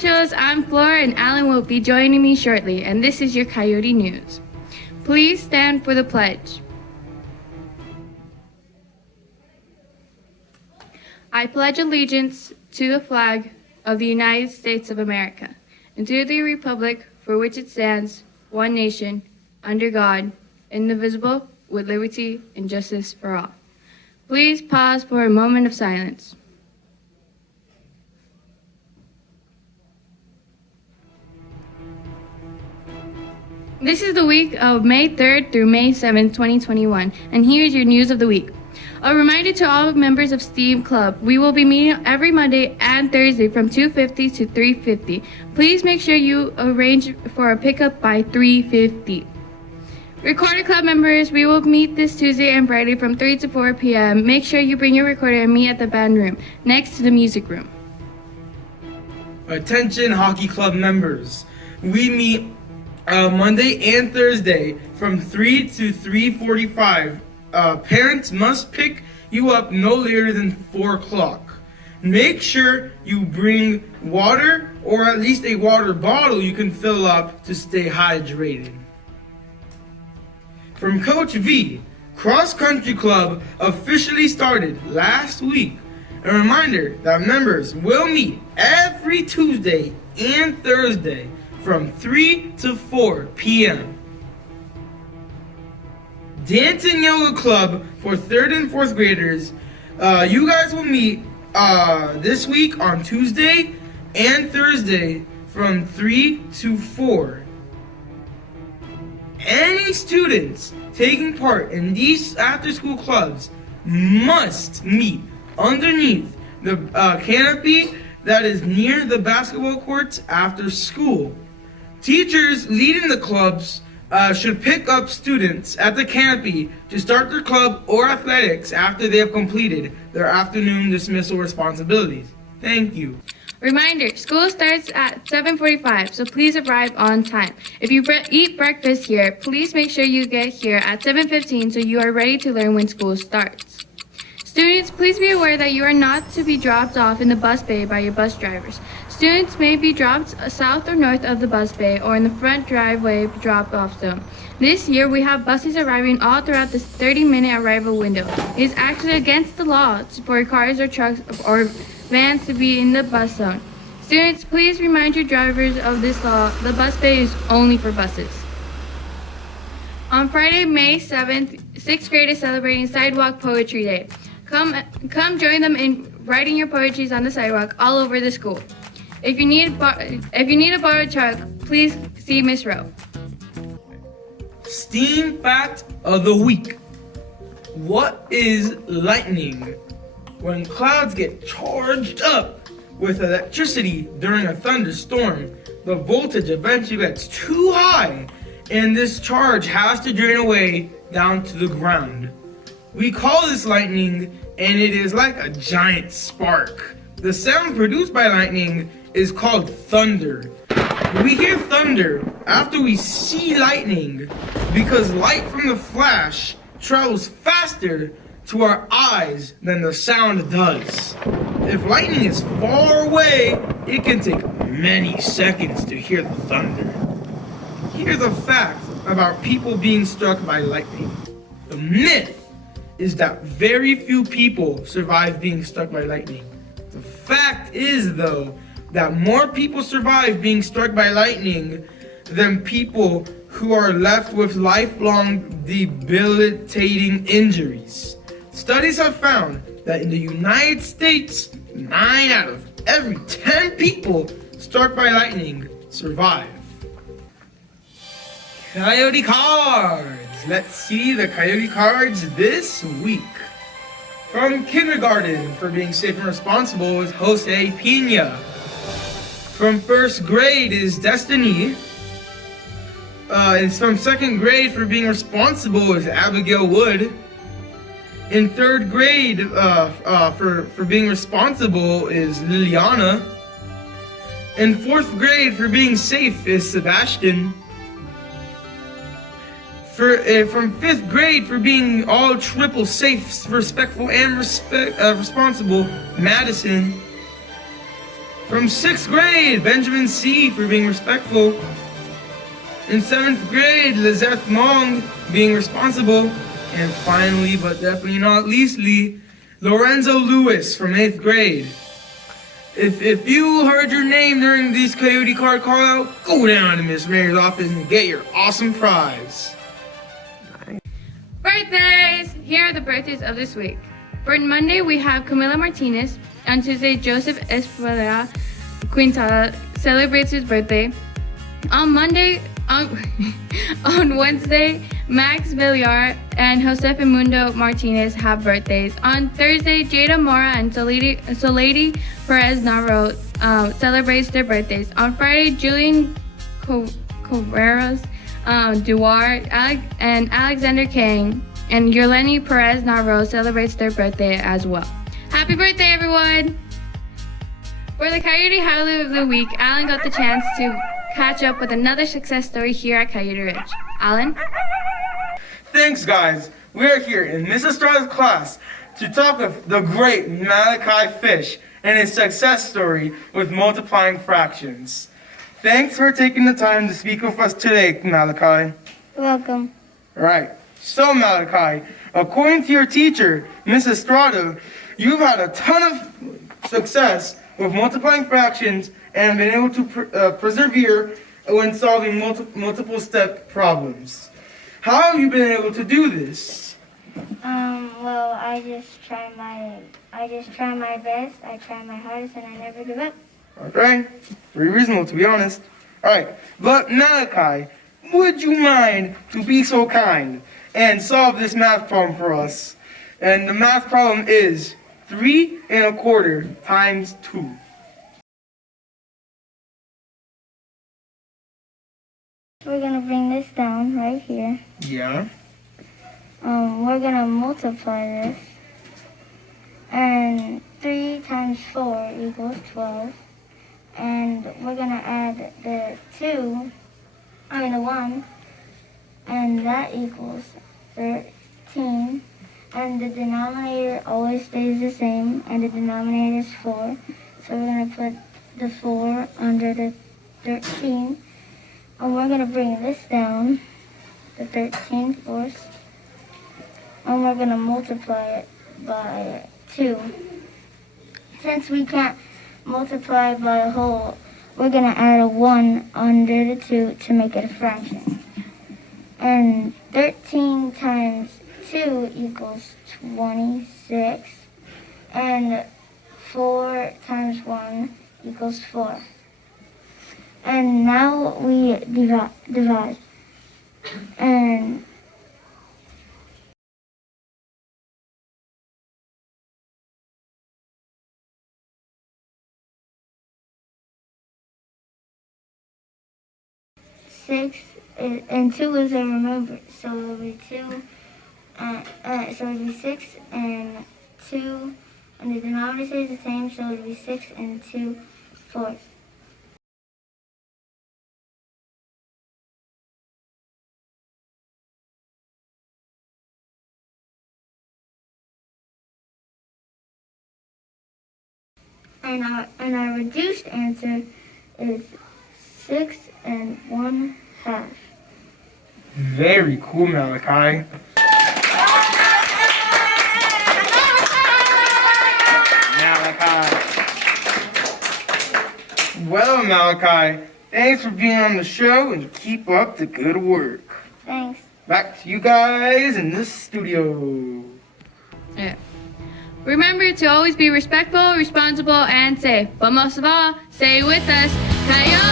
Nachos, I'm Flora and Alan will be joining me shortly, and this is your Coyote News. Please stand for the pledge. I pledge allegiance to the flag of the United States of America and to the republic for which it stands, one nation, under God, indivisible, with liberty and justice for all. Please pause for a moment of silence. This is the week of May 3rd through May 7th, 2021, and here's your news of the week. A reminder to all members of STEAM Club, we will be meeting every Monday and Thursday from 2:50 to 3:50. Please make sure you arrange for a pickup by 3:50. Recorder Club members, we will meet this Tuesday and Friday from 3 to 4 p.m. Make sure you bring your recorder and meet at the band room, next to the music room. Attention Hockey Club members, we meet Monday and Thursday from 3 to 3:45. Parents must pick you up no later than 4 o'clock. Make sure you bring water or at least a water bottle you can fill up to stay hydrated. From Coach V, Cross Country Club officially started last week. A reminder that members will meet every Tuesday and Thursday from 3 to 4 p.m. Dance and Yoga Club for 3rd and 4th graders. You guys will meet this week on Tuesday and Thursday from 3 to 4. Any students taking part in these after-school clubs must meet underneath the canopy that is near the basketball courts after school. Teachers leading the clubs should pick up students at the canopy to start their club or athletics after they have completed their afternoon dismissal responsibilities. Thank you. Reminder, school starts at 7:45, so please arrive on time. If you eat breakfast here, please make sure you get here at 7:15 so you are ready to learn when school starts. Students, please be aware that you are not to be dropped off in the bus bay by your bus drivers. Students may be dropped south or north of the bus bay or in the front driveway drop-off zone. This year, we have buses arriving all throughout this 30-minute arrival window. It is actually against the law for cars or trucks or vans to be in the bus zone. Students, please remind your drivers of this law. The bus bay is only for buses. On Friday, May 7th, 6th grade is celebrating Sidewalk Poetry Day. Come join them in writing your poetries on the sidewalk all over the school. If you need a borrowed truck, please see Miss Rowe. STEAM fact of the week. What is lightning? When clouds get charged up with electricity during a thunderstorm, the voltage eventually gets too high and this charge has to drain away down to the ground. We call this lightning, and it is like a giant spark. The sound produced by lightning is called thunder. We hear thunder after we see lightning because light from the flash travels faster to our eyes than the sound does. If lightning is far away, it can take many seconds to hear the thunder. Here's a fact about people being struck by lightning. The myth is that very few people survive being struck by lightning. The fact is, though, that more people survive being struck by lightning than people who are left with lifelong debilitating injuries. Studies have found that in the United States, 9 out of every 10 people struck by lightning survive. Coyote cards. Let's see the Coyote cards this week. From kindergarten for being safe and responsible is Jose Pina. From first grade is Destiny. And from second grade for being responsible is Abigail Wood. In third grade for being responsible is Liliana. In fourth grade for being safe is Sebastian. From fifth grade for being all triple safe, respectful, and responsible, Madison. From 6th grade, Benjamin C. for being respectful. In 7th grade, Lizeth Mong being responsible. And finally, but definitely not leastly, Lorenzo Lewis from 8th grade. If you heard your name during these Coyote card call out, go down to Miss Mary's office and get your awesome prize. Birthdays! Here are the birthdays of this week. For Monday, we have Camila Martinez. On Tuesday, Joseph Espada Quintal celebrates his birthday. On Wednesday, Max Villar and Josef Mundo Martinez have birthdays. On Thursday, Jada Mora and Soleidi Perez Naro celebrates their birthdays. On Friday, Julian Coveras Duarte and Alexander Kang and Yerleni Perez Naro celebrates their birthday as well. Happy birthday, everyone! For the Coyote Highlight of the Week, Alan got the chance to catch up with another success story here at Coyote Ridge. Alan? Thanks, guys. We're here in Miss Estrada's class to talk with the great Malachi Fish and his success story with multiplying fractions. Thanks for taking the time to speak with us today, Malachi. You're welcome. All right. So, Malachi, according to your teacher, Miss Estrada, you've had a ton of success with multiplying fractions and been able to persevere when solving multiple step problems. How have you been able to do this? Well, I just try my best. I try my hardest, and I never give up. Okay, very reasonable to be honest. All right, but Malachi, would you mind to be so kind and solve this math problem for us? And the math problem is 3 1/4 times 2. We're gonna bring this down right here. Yeah. We're gonna multiply this, and 3 times 4 equals 12. And we're gonna add the 1, and that equals 13. And the denominator always stays the same, and the denominator is 4. So we're gonna put the 4 under the 13. And we're gonna bring this down, the 13 course, and we're gonna multiply it by 2. Since we can't multiply by a whole, we're gonna add a 1 under the 2 to make it a fraction. And 13 times 2 equals 26, and 4 times 1 equals 4. And now we divide. And and 2 is a remember, so it'll be 2. So it'll be 6 and 2, and the denominator stays the same, so it'll be 6 and 2/4. And our reduced answer is 6 1/2. Very cool, Malachi. Well, Malachi, thanks for being on the show and keep up the good work. Thanks. Back to you guys in the studio. Yeah. Remember to always be respectful, responsible, and safe. But most of all, stay with us. Coyote!